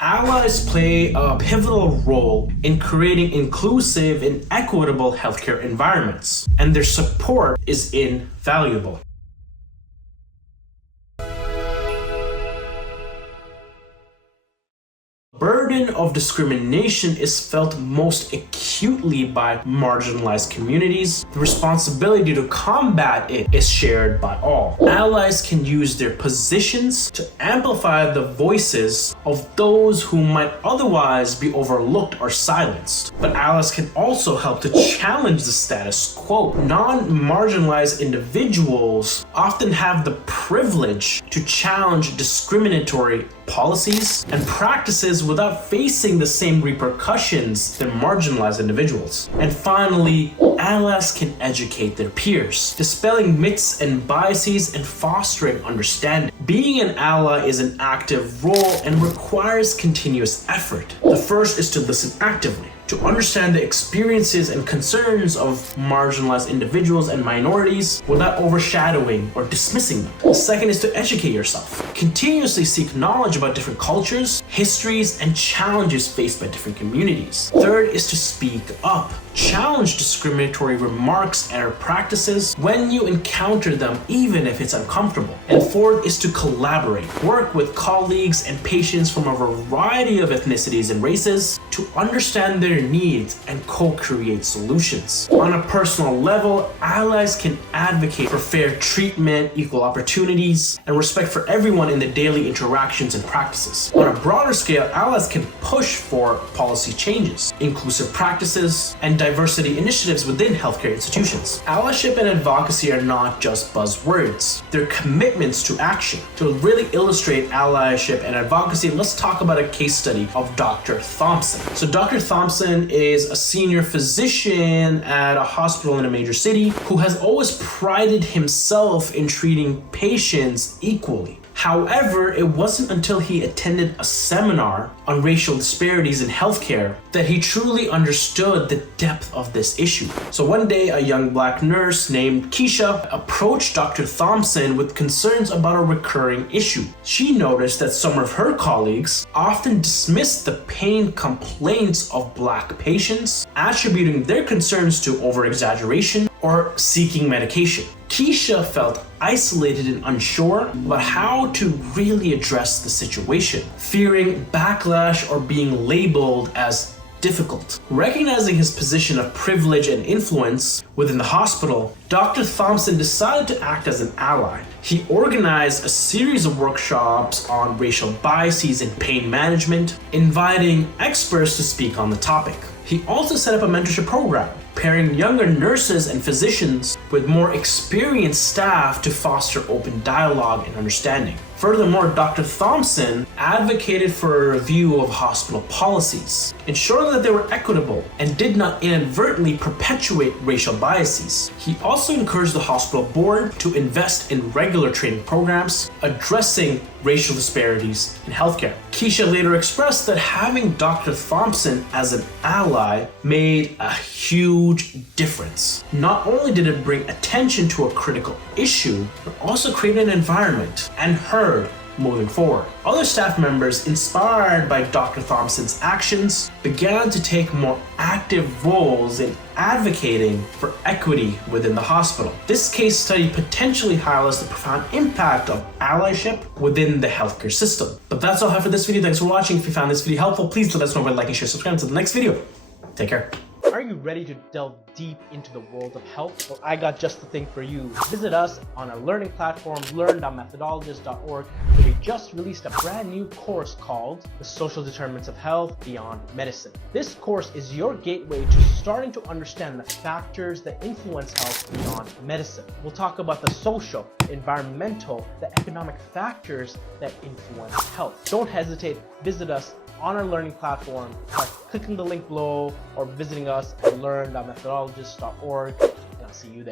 Allies play a pivotal role in creating inclusive and equitable healthcare environments, and their support is invaluable. The burden of discrimination is felt most acutely by marginalized communities. The responsibility to combat it is shared by all. Allies can use their positions to amplify the voices of those who might otherwise be overlooked or silenced. But allies can also help to challenge the status quo. Non-marginalized individuals often have the privilege to challenge discriminatory policies and practices without facing the same repercussions than marginalized individuals. And finally, allies can educate their peers, dispelling myths and biases and fostering understanding. Being an ally is an active role and requires continuous effort. The first is to listen actively, to understand the experiences and concerns of marginalized individuals and minorities without overshadowing or dismissing them. The second is to educate yourself. Continuously seek knowledge about different cultures, histories, and challenges faced by different communities. Third is to speak up. Challenge discriminatory remarks and practices when you encounter them, even if it's uncomfortable. And fourth is to collaborate. Work with colleagues and patients from a variety of ethnicities and races to understand their needs and co-create solutions. On a personal level, allies can advocate for fair treatment, equal opportunities, and respect for everyone in their daily interactions and practices. On a broader scale, allies can push for policy changes, inclusive practices, and diversity initiatives within healthcare institutions. Allyship and advocacy are not just buzzwords. They're commitments to action. To really illustrate allyship and advocacy, let's talk about a case study of Dr. Thompson. So Dr. Thompson is a senior physician at a hospital in a major city who has always prided himself in treating patients equally. However, it wasn't until he attended a seminar on racial disparities in healthcare that he truly understood the depth of this issue. So one day, a young black nurse named Keisha approached Dr. Thompson with concerns about a recurring issue. She noticed that some of her colleagues often dismissed the pain complaints of black patients, attributing their concerns to over-exaggeration or seeking medication. Keisha felt isolated and unsure about how to really address the situation, fearing backlash or being labeled as difficult. Recognizing his position of privilege and influence within the hospital, Dr. Thompson decided to act as an ally. He organized a series of workshops on racial biases and pain management, inviting experts to speak on the topic. He also set up a mentorship program, pairing younger nurses and physicians with more experienced staff to foster open dialogue and understanding. Furthermore, Dr. Thompson advocated for a review of hospital policies, ensuring that they were equitable and did not inadvertently perpetuate racial biases. He also encouraged the hospital board to invest in regular training programs addressing racial disparities in healthcare. Keisha later expressed that having Dr. Thompson as an ally made a huge difference. Not only did it bring attention to a critical issue, but also created an environment and heard moving forward. Other staff members, inspired by Dr. Thompson's actions, began to take more active roles in advocating for equity within the hospital. This case study potentially highlights the profound impact of allyship within the healthcare system. But that's all I have for this video. Thanks for watching. If you found this video helpful, please let us know by liking, share, subscribe. Until the next video. Take care. Are you ready to delve deep into the world of health? Well, I got just the thing for you. Visit us on our learning platform, learn.methodologist.org, where we just released a brand new course called The Social Determinants of Health Beyond Medicine. This course is your gateway to starting to understand the factors that influence health beyond medicine. We'll talk about the social, environmental, the economic factors that influence health. Don't hesitate. Visit us on our learning platform by clicking the link below or visiting us at learn.methodologist.org, and I'll see you there.